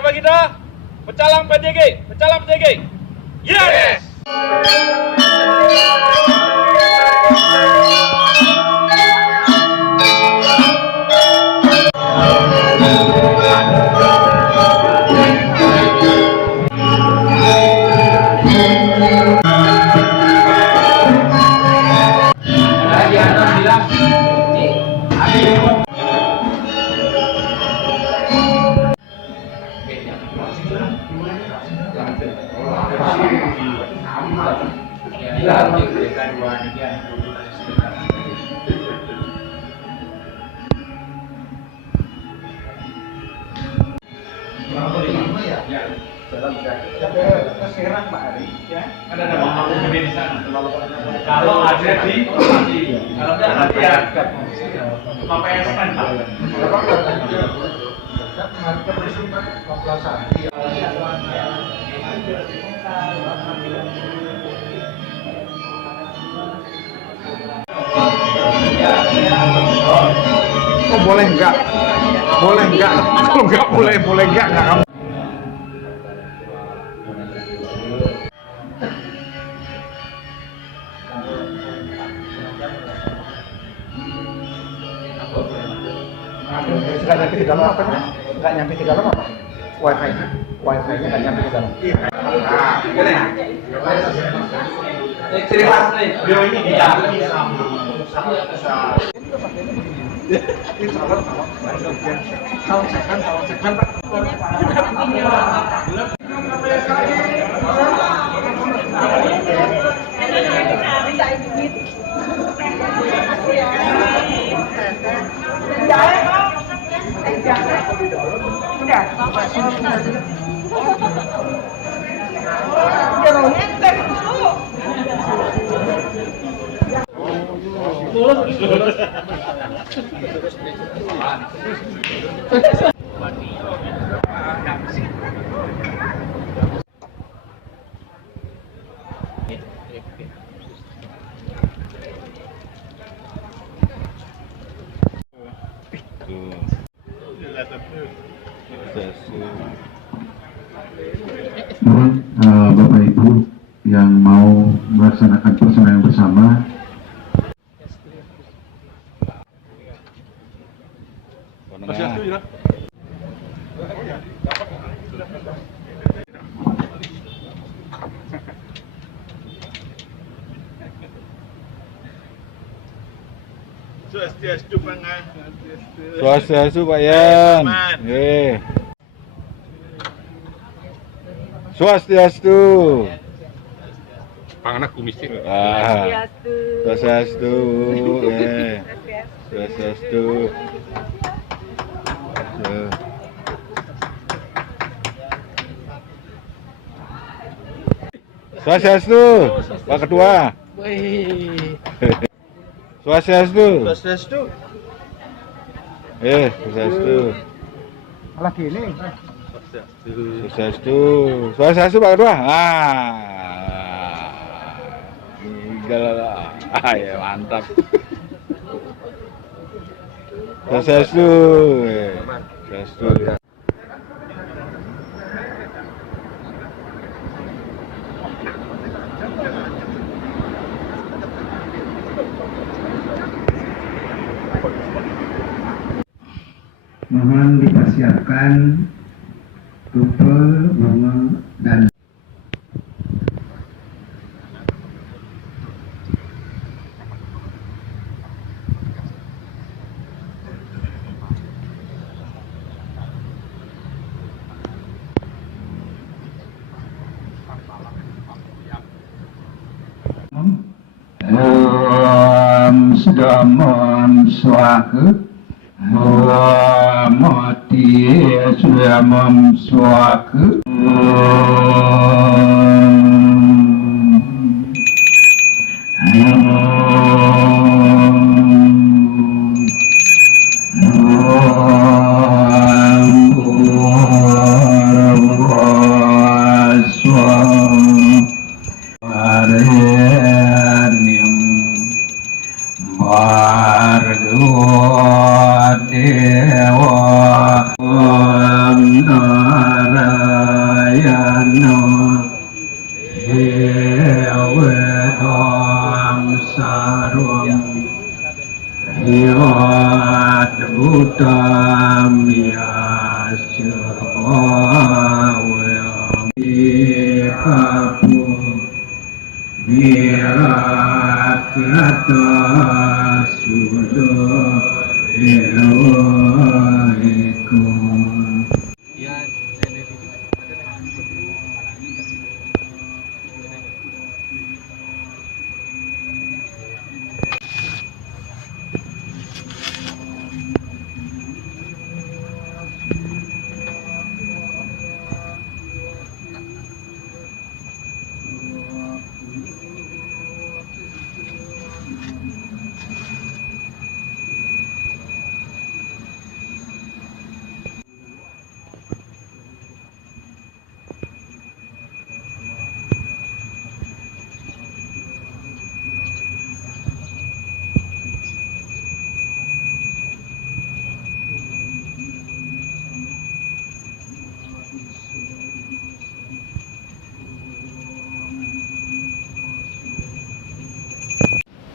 Siapa kita? Pecalang PDG, pecalang PDG. Yes! Ada nama aku gede di sana. Kalau ada di kalau tidak nanti ya cuma PSN Pak. Oh boleh enggak? Boleh enggak? Kalau enggak boleh enggak kamu? Nggak nyampe di dalam apa? Nggak nyampe di dalam apa? Wifi-nya nggak nyampe di dalam. Nah, gini. Ciri khas nih. Beliau ini dia. Salam Pak. Mohon Bapak Ibu yang mau melaksanakan persembahyang bersama Swastiastu Pak Yan. Nggih. Swastiastu. Panganak kumis itu. Swastiastu. Nggih. Swastiastu. Swastiastu, Pak Ketua. Swastiastu. Swastiastu. Swastiastu. Lagi ini. Swastiastu. Swastiastu Pak Ketua. Ya mantap. Swastiastu. Swastiastu. mohon dipersiapkan tumpeng, bunga, dan Sedamon suaka mati sedamon suaka Dewa sarwam Yat Buddham Yasyawayam Ikapu Virakyata Sudo Eloikum.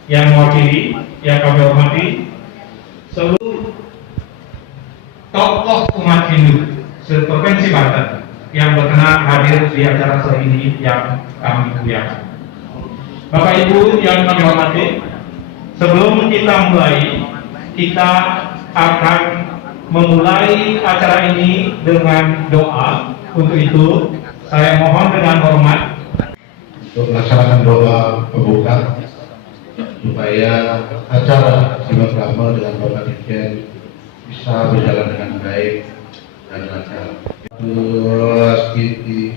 Yang mewakili, yang kami hormati seluruh tokoh umat Hindu se-Provinsi Banten yang berkenan hadir di acara sore ini yang kami muliakan. Bapak Ibu yang kami hormati, sebelum kita mulai, kita akan memulai acara ini dengan doa. Untuk itu, saya mohon dengan hormat untuk melaksanakan doa pembuka supaya acara Simak Rama dengan Bapak Dirjen bisa berjalan dengan baik dan lancar. Terus kiti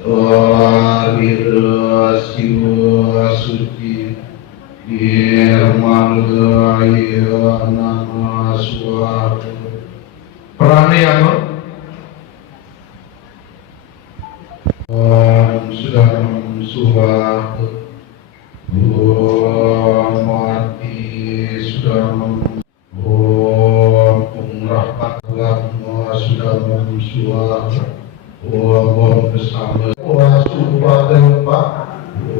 Sohira Siwa Suci Irmalaya Nama Suara Pranayama Om Sudam Suwatu Om mati sudah Om pengrapat lama sudah memsuat Om bersama Om supatempa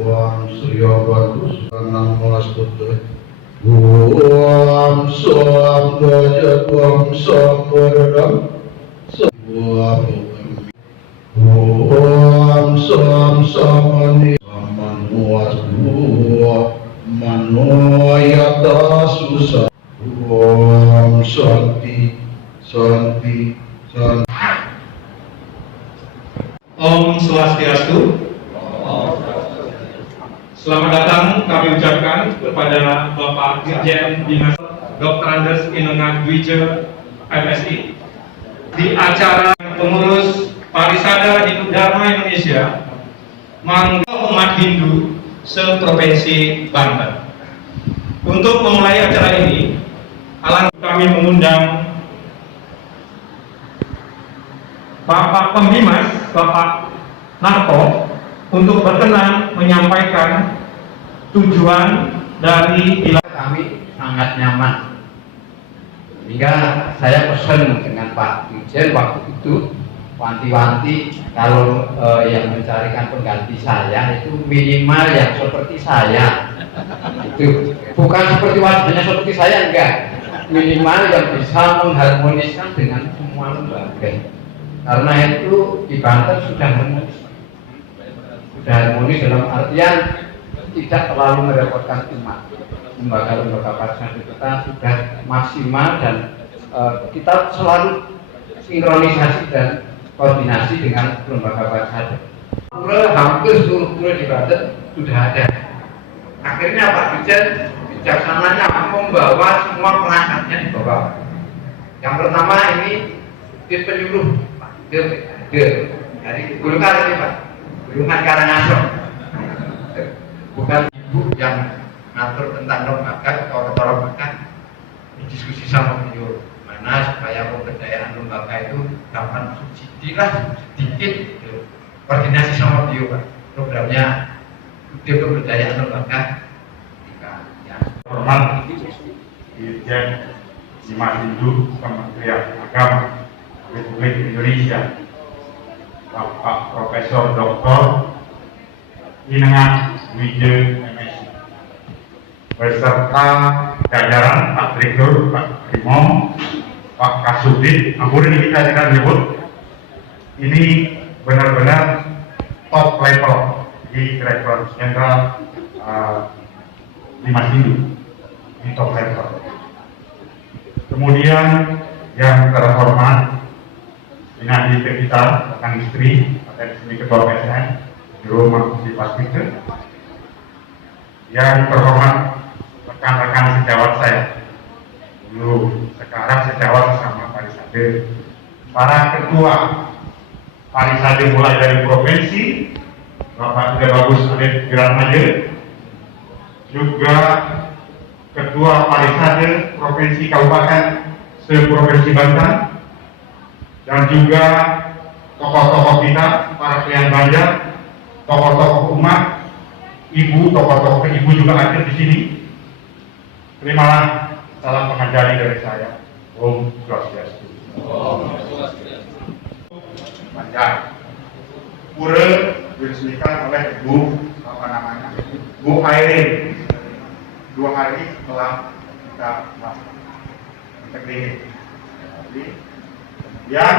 Om surya bantu Sanang mas putih Om som gajat Om som beredam Om som samani Manuas dua Manoyata susah Om Santi Santi Santi Om Swastiastu. Selamat datang kami ucapkan kepada Bapak Dirjen Dinas Dr. Andes Inengan Dwije MSI di acara pengurus Parisada Hindu Dharma Indonesia Mangga umat Hindu se-Provinsi Banten. Untuk memulai acara ini, kami mengundang Bapak Pembimas, Bapak Narto, untuk berkenan menyampaikan tujuan dari kami sangat nyaman. Hingga saya pesan dengan Pak Dirjen waktu itu wanti-wanti kalau yang mencarikan pengganti saya itu minimal yang seperti saya. Itu bukan seperti wajahnya seperti saya, enggak. Minimal yang bisa mengharmoniskan dengan semua lembaga. Karena itu di Banten sudah harmonis dalam artian tidak terlalu merepotkan umat. Lembaga-lembaga parisada kita sudah maksimal dan kita selalu sinkronisasi dan koordinasi dengan lembaga parisada. Hampir seluruh pura di Banten sudah ada. Akhirnya Pak Dirjen bijaksananya membawa semua perangkatnya di bawah. Yang pertama ini di penyuluh Pak dari Golkar ini Pak, Gulungan Karangasem. Bukan ibu yang ngatur tentang lembaga atau ketua lembaga, diskusi sama beliau mana supaya pemberdayaan lembaga itu dapat subsidi lah sedikit gitu. Koordinasi sama beliau Pak, programnya untuk pemberdayaan lembaga Hormat Dirjen Dinas Hindu Kementerian Agama Republik Indonesia Bapak Profesor Dr. Inengan Dwije MSI beserta jajaran Pak Direktur, Pak Primo, Pak Kasubdit, ampun ini kita tidak menyebut, ini benar-benar top level di Direktur Jenderal Dimas Hindu, ini top level. Kemudian yang terhormat Inadi kita, rekan istri, atau di Ketua PSN, Juru Mahfudzi. Yang terhormat rekan-rekan sejawat saya, dulu sekarang sejawat sama Parisade, para ketua Parisade mulai dari provinsi, Bapak Tidak Bagus Adit Giramaje, juga ketua Parisade provinsi Kabupaten se-Provinsi Banten, dan juga tokoh-tokoh kita, para klien Banjar, tokoh-tokoh umat, ibu, tokoh-tokoh ibu juga hadir di sini. Terimalah salam pengajari dari saya. Om Swastiastu. Banjar. Pura diresmikan oleh Bu Airin 2 hari setelah kita integrasi. Yang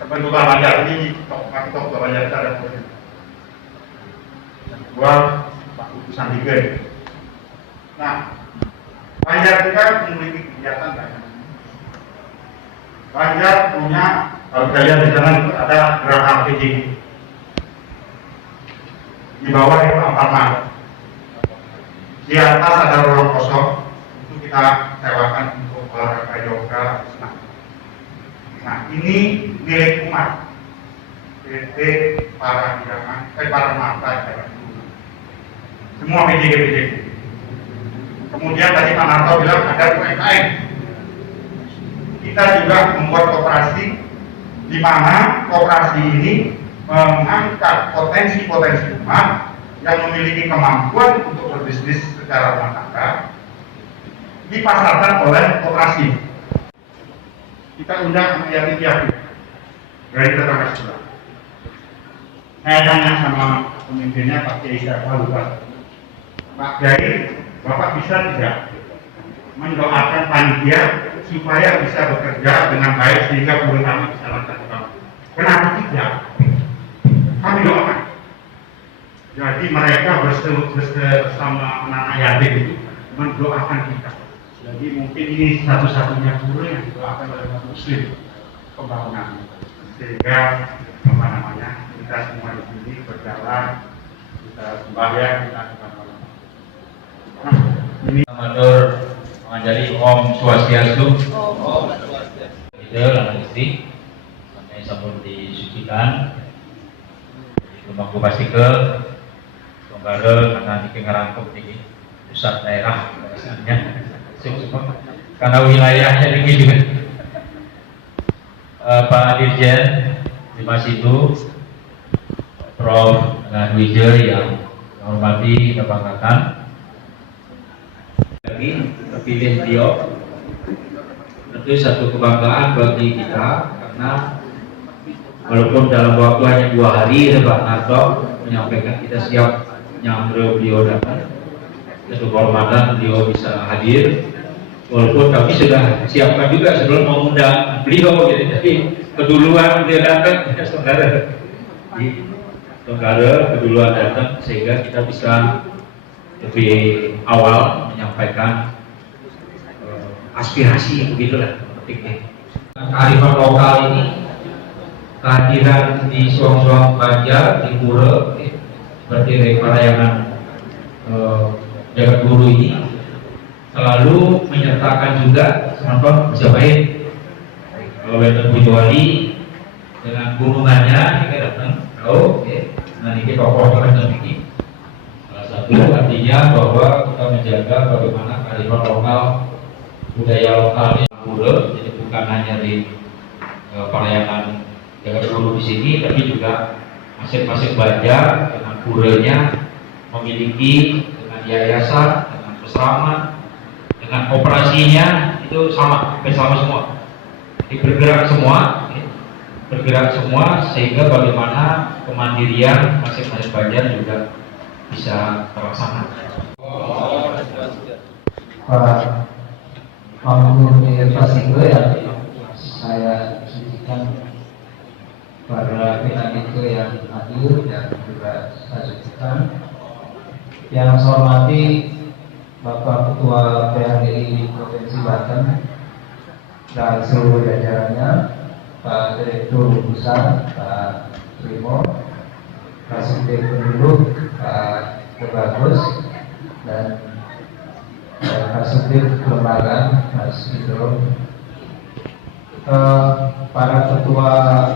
kebetulan Banjar ini tokoh Banjar kita ada kedua Pak Utusan Liga. Nah, Banjar kita memiliki kegiatan banyak. Banjar punya, kalau kita lihat di sana itu ada geraha tinggi. Di bawah itu apartemen. Di atas ada ruang kosong, itu kita sewakan untuk olahraga yoga, senam. Nah, ini milik umat. PT para mata semua PJG. Kemudian tadi Pak Narto bilang ada UMKM. Kita juga membuat koperasi di mana koperasi ini mengangkat potensi-potensi umat yang memiliki kemampuan untuk berbisnis secara rumah tangga dipasarkan oleh koperasi. Kita undang yatim piatu dari tetangga sebelah. Saya tanya sama pemimpinnya Pak Kiai Syafa lupa. Pak Kiai, Bapak bisa tidak mendoakan panitia supaya bisa bekerja dengan baik sehingga buruh kami bisa lancar? Kenapa tidak? Kami doakan. Jadi mereka bersama anak yatim itu mendoakan kita. Jadi mungkin ini satu-satunya buruh yang didoakan oleh umat Muslim pembangunan. Sehingga kita semua di sini berjalan, kita sembahyang, kita Amatur mengajari Om Swastiastu. Itu anak istri, sampai sampun disucikan. Lumangku pasike, Songgara karena niki ngerangkup niki pusat daerah biasanya, karena wilayahnya niki juga. Pak Dirjen Dimas Hindu, Prof. Wijaya yang menghormati dan banggakan. Lagi terpilih beliau tentu satu kebanggaan bagi kita karena walaupun dalam waktu hanya 2 hari Pak Narto menyampaikan kita siap menyambut beliau datang, satu kehormatan beliau bisa hadir walaupun kami sudah siapkan juga sebelum mengundang beliau gitu. Jadi keduluan beliau datang ya saudara keduluan datang sehingga kita bisa lebih awal menyampaikan aspirasi begitulah pentingnya. Kearifan lokal ini, kehadiran di suang-suang Banjar, di Pura, seperti dari pelayanan jagat guru ini selalu menyertakan juga contoh Majapahit. Kalau Wenten Bujwali dengan gunungannya kita datang tahu, nah ini tokoh dengan ini. Satu artinya bahwa kita menjaga bagaimana kearifan lokal, budaya lokalnya Pura, jadi bukan hanya di pelayanan jagat guru di sini, tapi juga masing-masing Banjar dengan puranya memiliki dengan yayasan, dengan peseraman, dengan operasinya itu sama semua. Jadi bergerak semua sehingga bagaimana kemandirian masing-masing Banjar juga bisa terlaksana. saya hormati Bapak Ketua PHDI Provinsi Banten dan seluruh jajarannya, Pak Direktur Pusat, Pak Primo, Pak Subdit Penduduk, Pak Bagus, dan Pak Subdit Kelembagaan, Mas Hidro, para Ketua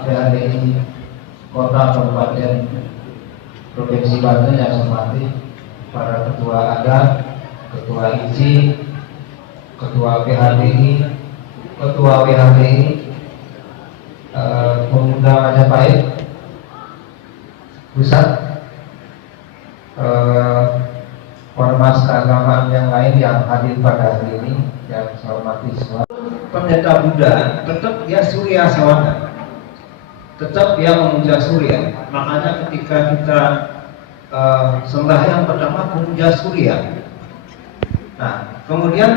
PHDI Kota Kabupaten Provinsi Banten yang saya hormati, para Ketua Adat, Ketua ICI, Ketua PHDI, Ketua WHDI, Pemuda Majapahit Pusat, ormas keagamaan yang lain yang hadir pada hari ini yang saya hormati semua. Pendeta Buddha tetap dia Surya Sawana, tetap dia memuja Surya. Makanya ketika kita sembahyang pertama memuja Surya. Nah, kemudian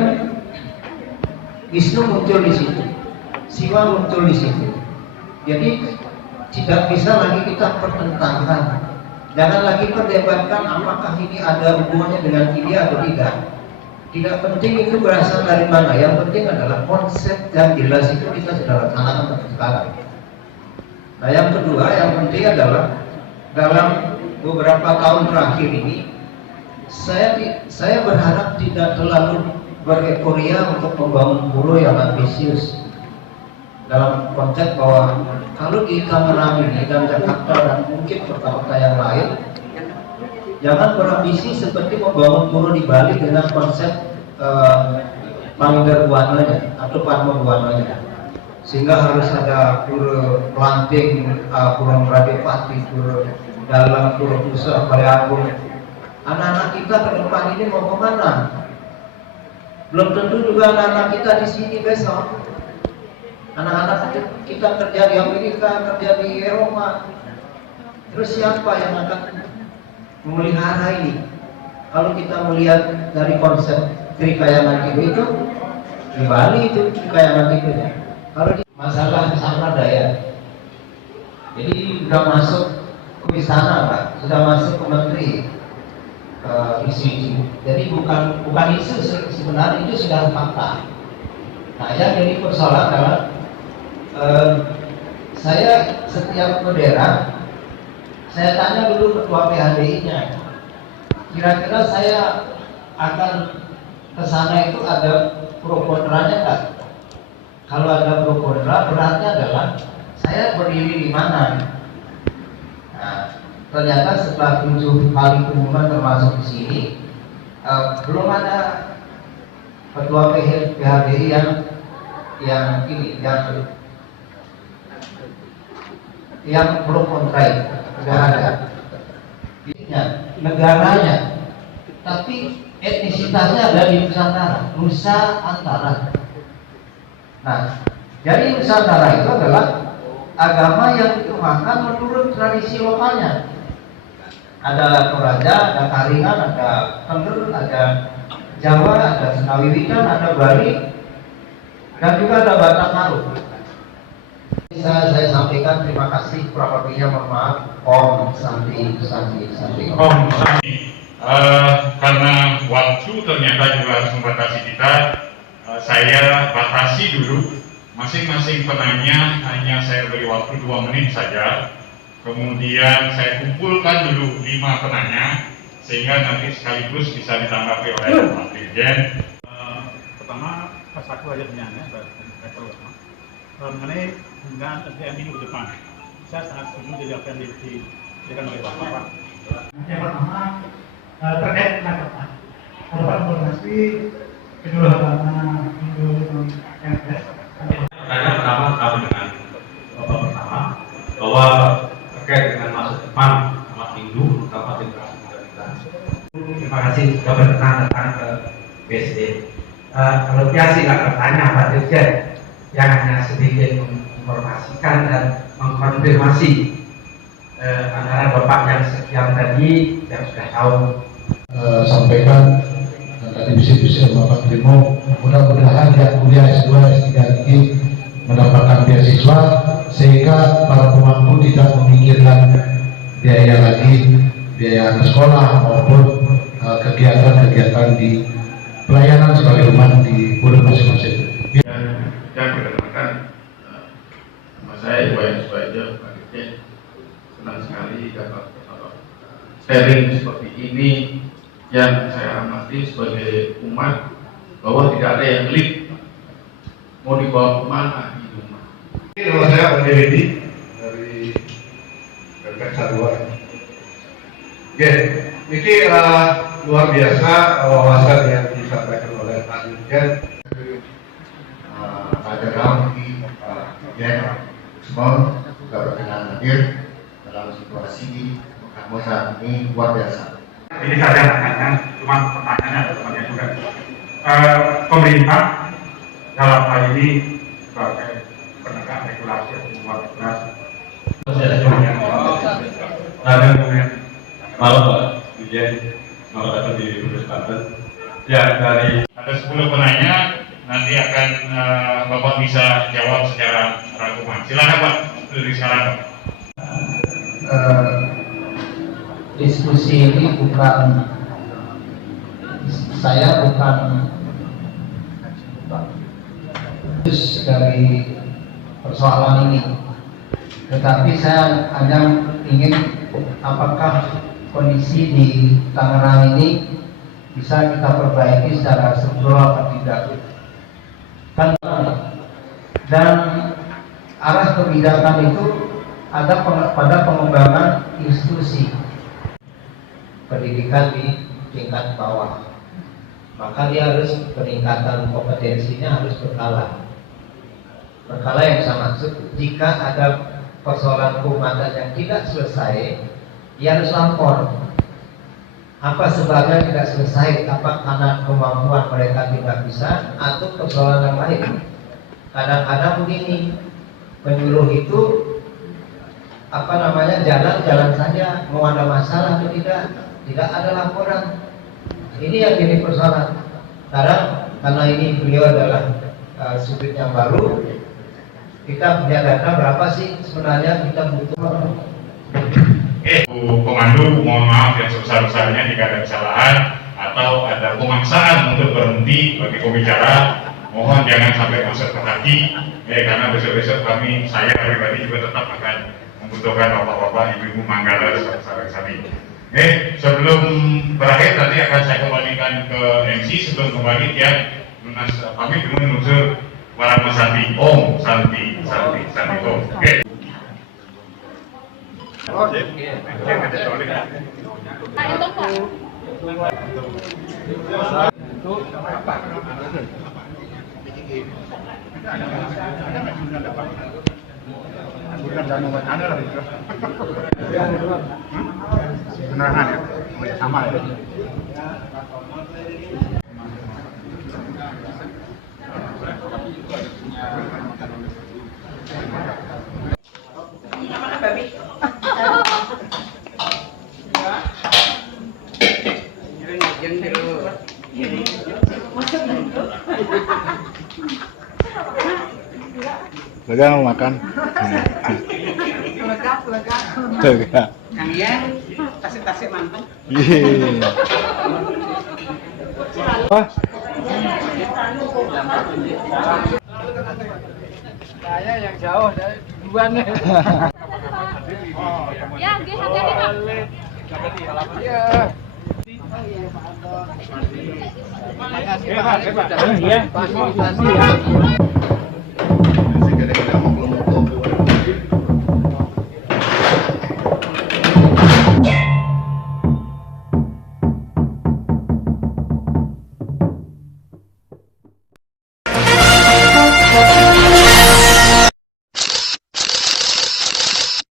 Wisnu muncul di situ, Siwa muncul di situ. Jadi tidak bisa lagi kita pertentangkan. Jangan lagi perdebatkan apakah ini ada hubungannya dengan ini atau tidak. Tidak penting itu berasal dari mana. Yang penting adalah konsep yang jelas itu kita sudah laksanakan sekarang. Nah, yang kedua, yang penting adalah dalam beberapa tahun terakhir ini saya berharap tidak terlalu bereporia untuk membangun pura yang ambisius dalam konteks bahwa kalau di Tangerang ini dan Jakarta dan mungkin kota-kota yang lain, jangan berambisi seperti membangun pura di Bali dengan konsep Manggar Buananya atau Padma Buananya, sehingga harus ada pura Pelanting, pura Radepati, pura Dalam, pura Pusat, Pariagung. Anak-anak kita ke depan ini mau kemana? Belum tentu juga anak-anak kita di sini besok. Anak-anak kita kerja di Amerika, kerja di Eropa. Terus siapa yang akan memelihara ini? Kalau kita melihat dari konsep Trikayangan itu di Bali itu Trikayangan itu ya. Kalau di masalah Sampradaya, jadi sudah masuk ke istana Pak, sudah masuk ke menteri. Isu-isu. Jadi bukan isu sebenarnya, itu sudah fakta. Nah, yang jadi persoalan adalah saya setiap ke daerah, saya tanya dulu ketua PHDI-nya, kira-kira saya akan ke sana itu ada pro kontranya nggak? Kalau ada pro kontra, beratnya adalah saya berdiri di mana? Nah, ternyata setelah 7 kali pengumuman termasuk di sini, belum ada ketua PHDI yang pro kontra itu tidak ada. Negaranya, tapi etnisitasnya ada di Nusantara, Nusa Antara. Nah, jadi Nusantara itu adalah agama yang dikembangkan menurut tradisi lokalnya. Ada Toraja, ada Karingan, ada Tengger, ada Jawa, ada Senawiwitan, ada Bali, dan juga ada Batak Maru. Saya sampaikan terima kasih, kurang lebihnya mohon maaf. Om Santi. Om Santi. Karena waktu ternyata juga harus membatasi kita, saya batasi dulu. Masing-masing penanya hanya saya beri waktu 2 menit saja. Kemudian saya kumpulkan dulu 5 penanya sehingga nanti sekaligus bisa ditanggapi oleh Pak Dirjen. Pertama, pas aku aja penanya mengenai penggunaan SDM ini ke depan. Saya sangat setuju dari apa yang diberikan oleh Bapak. Yang pertama terkait dengan Bapak informasi kedua agama Hindu MPS. Pertanyaan pertama sama dengan Bapak pertama bahwa terkait dengan masa depan umat Hindu, terutama generasi muda kita. Terima kasih sudah berkenan datang ke BSD. Kalau biasa nggak bertanya Pak Dirjen, yang hanya sedikit menginformasikan dan mengkonfirmasi antara Bapak yang sekian tadi yang sudah tahu sampaikan tadi bisik-bisik Bapak Primo, mudah-mudahan ya kuliah S2, S3 ini mendapatkan beasiswa sehingga para pemangku tidak memikirkan biaya lagi, biaya sekolah maupun kegiatan-kegiatan di pelayanan sebagai umat di pura masing-masing. Yang perkenalkan, nama saya Iwayan Suwaja, Pak Dirjen. Senang sekali dapat sharing seperti ini yang saya amati sebagai umat bahwa tidak ada yang pelit mau dibawa kemana di rumah. Ini nama saya Pak Deddy dari PPK 2. Oke, ini luar biasa wawasan yang disampaikan oleh Pak Dirjen. Ada Ramli, Pak Dirjen, semua juga berkenan hadir dalam situasi Mekah ini luar biasa. Ini saya tanyakan, cuma pertanyaannya ada temannya juga. Pemerintah dalam hal ini sebagai penegak regulasi yang membuat jelas. Malam Pak Dirjen, selamat datang di Kudus Banten. Ya, dari Ada 10 penanya, nanti akan Bapak bisa jawab secara rangkuman. Silakan Pak, dari sekarang Pak. Diskusi ini bukan, saya bukan dari persoalan ini, tetapi saya hanya ingin apakah kondisi di Tangerang ini bisa kita perbaiki secara struktural atau tidak. Dan arah kebijakan itu ada pada pengembangan institusi pendidikan di tingkat bawah, maka dia harus peningkatan kompetensinya harus berkala yang saya maksud. Jika ada persoalan keumatan yang tidak selesai, dia harus lapor apa sebabnya tidak selesai, apa karena kemampuan mereka tidak bisa atau persoalan yang lain. Kadang-kadang begini, penyuluh itu jalan saja, mau ada masalah atau tidak ada laporan. Ini yang jadi persoalan. Karena ini beliau adalah subjek yang baru, kita punya data berapa sih sebenarnya kita butuh. Komando, mohon maaf yang sebesar-besarnya jika ada kesalahan atau ada pemaksaan untuk berhenti bagi pembicara. Mohon jangan sampai masuk ke hati, karena besok-besok saya pribadi juga tetap akan membutuhkan bapak-bapak, ibu-ibu Manggala sebesar-besar ini. Sebelum berakhir nanti akan saya kembalikan ke MC. Sebelum kembali kami menuju para Mas Santi, Om Santi Om. Oke. Penerangan ya, sama ya. Lega mau makan? Lega. Kang Ian, tasik-tasik mantap. Iya. Wah. Saya yang jauh dari duluan nih. Ya, hati-hati Pak. Iya. Iya.